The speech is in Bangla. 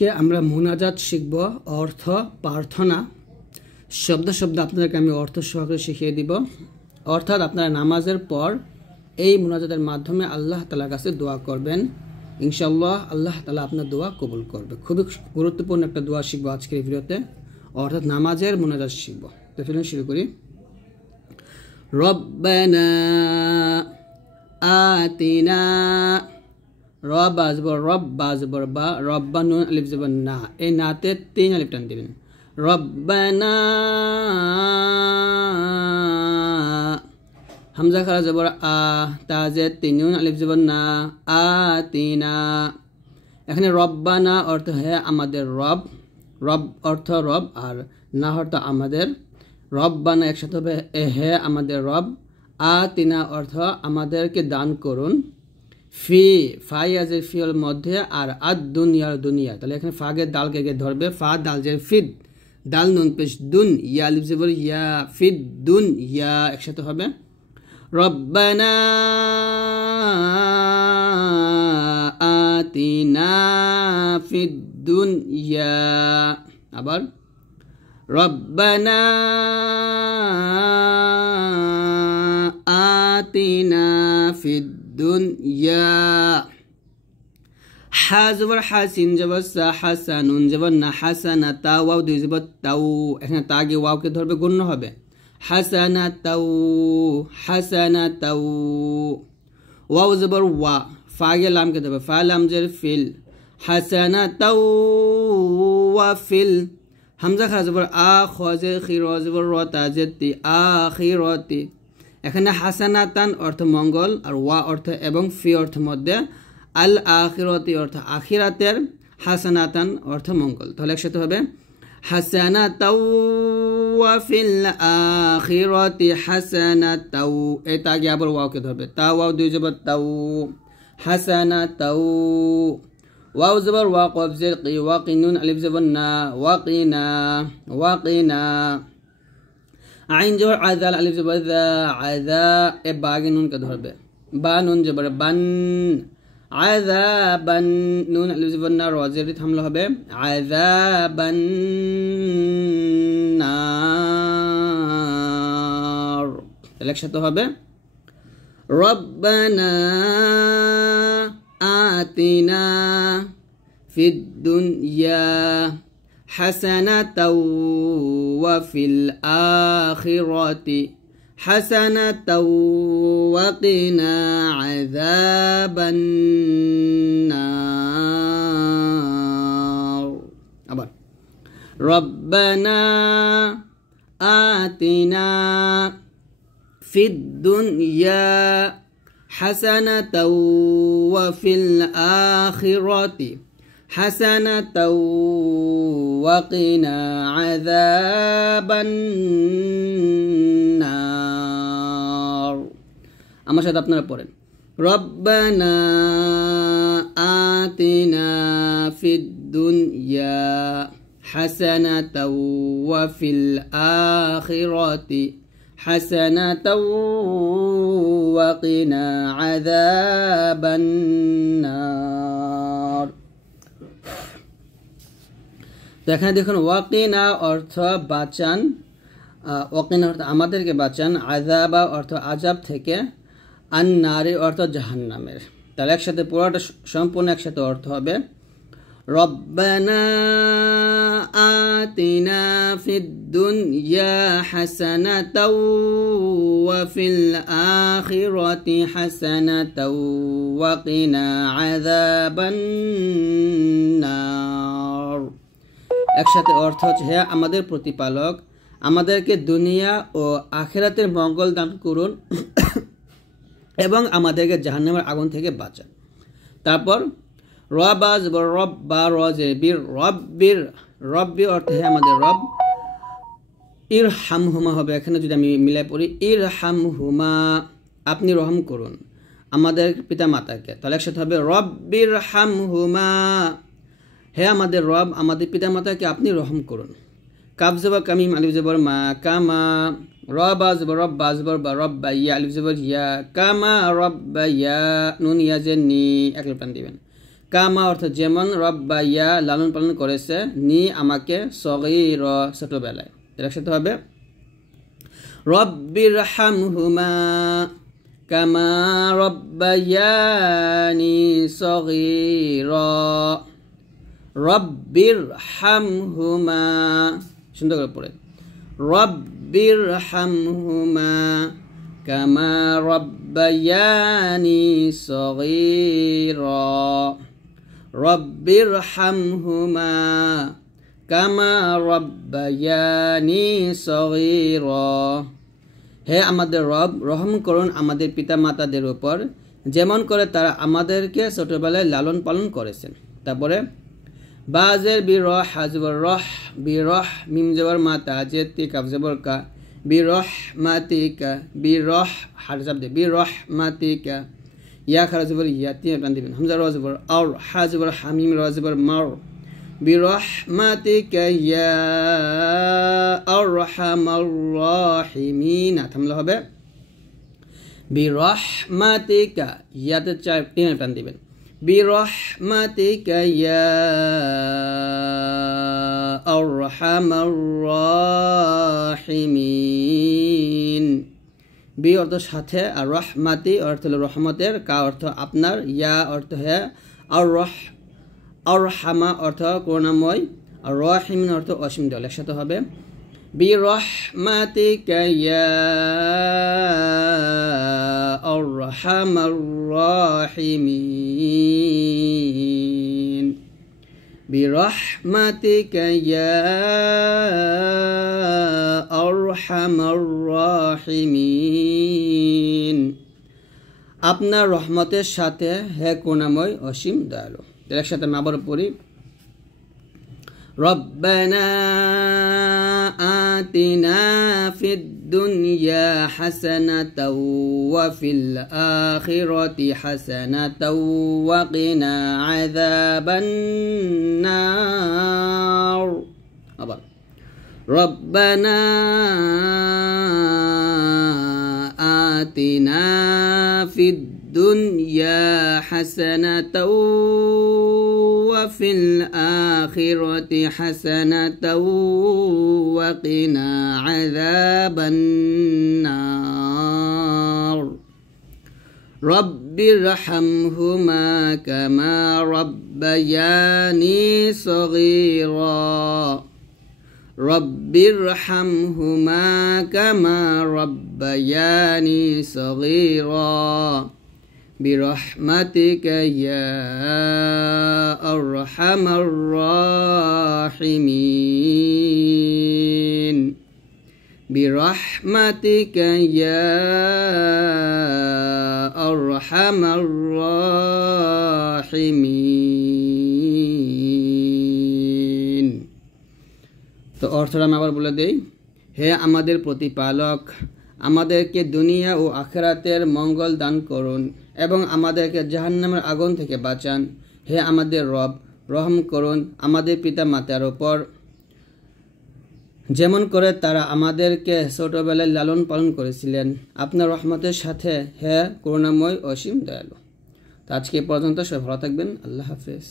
আজকে আমরা মুনাজাত শিখব, অর্থ প্রার্থনা। শব্দ শব্দ আপনাদেরকে আমি অর্থ সহকারে শিখিয়ে দিব। অর্থাৎ আপনারা নামাজের পর এই মুনাজাতের মাধ্যমে আল্লাহ তাআলার কাছে দোয়া করবেন। ইনশাআল্লাহ আল্লাহ তাআলা আপনার দোয়া কবুল করবে। খুবই গুরুত্বপূর্ণ একটা দোয়া শিখবো আজকের এই ভিডিওতে, অর্থাৎ নামাজের মুনাজাত শিখব। তো চলুন শুরু করি। রব্বানা আতিনা, রব আজবর রব বাজবর বা রব্বা নুন আলিফ জবর না, এই নাতে 3 আলিফ টান দিবেন। রব্বানা হামজা খারা জবর আ, তাজে 3 নুন আলিফ জবর না, আতিনা। এখানে রব্বানা অর্থ হে আমাদের রব, রব অর্থ রব আর না অর্থ আমাদের। রব্বানা একসাথে হবে হে আমাদের রব, আতিনা অর্থ আমাদেরকে দান করুন। ফি ফাইয়াজের ফিওর মধ্যে আর আদ দুনিয়ার দুনিয়া, তাহলে এখানে ফাগের দালকে ধরবে, ফা দাল যে ফিদ, দাল নুন পেশ দুন, ইয়া আলিফ জবর ইয়া, ফিদ দুন ইয়া একসাথে হবে। রব্বানা আতিনা ফিদ দুনিয়া, আবার রব্বানা আতিনা ফিদ দুনিয়া। হা জবর হাসিন জবর সা, হাসানুন জবর না, হাসানা তা ওয়াও দুই জবর তাও, এখানে তাগে ওয়াওকে ধরবে, গণ্য হবে হাসানা তাও, হাসানা তাও। ওয়াও জবর ওয়া, ফাগে লামকে ধরবে, ফা লাম জের ফিল, হাসানা তাও ওয়া ফিল। হামজা খা জবর আ, খজের খির জবর র, তাজের তি, আখিরতি। এখানে হাসানাতান অর্থ মঙ্গল আর ওয়া অর্থ এবং, ফি অর্থ মধ্যে, আল আখিরতি অর্থ আখিরাতের, হাসানাতান অর্থ মঙ্গল। তাহলে একসাথে হবে হাসানাতাও ওয়া ফিল আখিরাতি হাসানাতাও, এই তাগে আবার ওয়াওকে ধরবে, তা ওয়াও দুই জবর তাও, হাসানাতাও। ওয়াও জবর ওয়া, কফ জের কি, ওয়াকিনুন আলিফ জবর না, ওয়াকিনা, ওয়াকিনা। আইন জবর আযাল আলিফ জবর যা, আযা, এ বাগে নুন কে ধরবে, বা নুন জবর বান, আযাবান, নুন আলিফ জবর না, র জের থামলে হবে আযাবান নার। তাহলে একসাথে হবে রব্বানা আতিনা ফিদ দুনিয়া হাসানাতাও ওয়া ফিল আখিরাতি হাসানাতাও ওয়া কিনা আযাবান নার। আবার রব্বানা আতিনা ফিদ দুনিয়া হাসানাতাও ওয়া ফিল আখিরাতি হাসানাতাও ওয়া কিনা আযাবান নার। আমার সাথে আপনারা পড়েন, রব্বানা আতিনা ফিদ দুনিয়া হাসানাতাও ওয়া ফিল আখিরাতি হাসানাতাও ওয়া কিনা আযাবান নার। এখানে দেখুন ওয়াকিনা অর্থ বাঁচান, ওয়াকিনা অর্থ আমাদেরকে বাঁচান, আযাবা অর্থ আযাব থেকে, আন নারী অর্থ জাহান্নামের। তাহলে একসাথে পুরোটা সম্পূর্ণ একসাথে অর্থ হবে রব্বানা আতিনা ফিদ দুনিয়া হাসানাতাও ওয়া ফিল আখিরাতি হাসানাতাও ওয়া কিনা আযাবান নার। একসাথে অর্থ হচ্ছে হে আমাদের প্রতিপালক, আমাদেরকে দুনিয়া ও আখিরাতের মঙ্গল দান করুন এবং আমাদেরকে জাহান্নামের আগুন থেকে বাঁচান। তারপর রবাজ রব বা রজেবির রব্বির, রব্বি অর্থ হে আমাদের রব, ইরহামহুমা হবে, এখানে যদি আমি মিলাই পড়ি ইরহামহুমা আপনি রহম করুন আমাদের পিতা মাতাকে। তাহলে একসাথে হবে রব্বির হামহুমা, হে আমাদের রব আমাদের পিতা মাতাকে আপনি রহম করুন। কাফ জবর কামিম আলিফ জবর মা, কামা, রব জবর রব বা জবর বা রব্বা, ইয়া আলিফ জবর ইয়া, কামা রব্বা ইয়া, নুন ইয়া জের নি, এক টান দিবেন, কামা অর্থ যেমন, রব্বাইয়া লালন পালন করেছে, নি আমাকে, সগীর ছোটবেলায়। একসাথে হবে রব্বিরহামহুমা কামা রব্বায়ানি সগীরা। রব্বিরহামহুমা, সুন্দর করে পড়ে, রব্বিরহামহুমা কামা রব্বায়ানি সগীরা। রব্বিরহামহুমা কামা রব্বায়ানি সগীরা। হে আমাদের রব, রহম করুন আমাদের পিতা মাতাদের উপর, যেমন করে তারা আমাদেরকে ছোটবেলায় লালন পালন করেছেন। তারপরে বাজের বিরহ হাজবর রহ, বিরহ মিম জবর মাতা যে তি কাফ জবর কা, বিরহ মাতিকা, বিরহ হারজাব দে, বিরহ মাতিকা, ইয়া খারা জবর ইয়া তিন টান দিবেন, হামজা র জবর আর, হা জবর হামিম র জবর মার, বিরহমাতিকা ইয়া আরহামার রাহিমিন। থামলে হবে বিরহমাতিকা, ইয়াতে চার তিন টান দিবেন, বিরহমাতিকা ইয়া আরহামার রাহিমিন। বি অর্থ সাথে, আর রহমাতি অর্থ হলো রহমতের, কা অর্থ আপনার, ইয়া অর্থ হে, আর আরহামা অর্থ করুণাময়, আর রাহিমিন অর্থ অসীম দয়ালু। একসাথে হবে বিরহমাতিকা ইয়া আরহামার রাহিমিন। বিরহমাতিকা ইয়া আরহামার রাহিমিন। আপনার রহমতের সাথে হে করুণাময় অসীম দয়ালু। একসাথে আমি আবার পড়ি, রব্বানা আতিনা ফিদ দুনিয়া হাসানাতাও ওয়া ফিল আখিরাতি হাসানাতাও ওয়া কিনা আযাবান নার। আবার রব্বানা আতিনা ফিদ দুনিয়া হাসানাতাও ওয়া ফিল আখিরাতি হাসানাতাও ওয়া কিনা আযাবান নার। রব্বিরহামহুমা কামা রব্বায়ানি সগীরা। রব্বিরহামহুমা কামা রব্বায়ানি সগীরা। বিরহমাতিকা ইয়া আরহামার রাহিমিন। বিরহমাতিকা ইয়া আরহামার রাহিমিন। তো অর্থটা আমি আবার বলে দেই, হে আমাদের প্রতিপালক, আমাদেরকে দুনিয়া ও আখিরাতের মঙ্গল দান করুন এবং আমাদেরকে জাহান্নামের আগুন থেকে বাঁচান। হে আমাদের রব, রহম করুন আমাদের পিতা মাতার উপর, যেমন করে তারা আমাদেরকে ছোটবেলায় লালন পালন করেছিলেন। আপনার রহমতের সাথে হে করুণাময় অসীম দয়ালু। তো আজকে পর্যন্ত সবাই ভালো থাকবেন। আল্লাহ হাফেজ।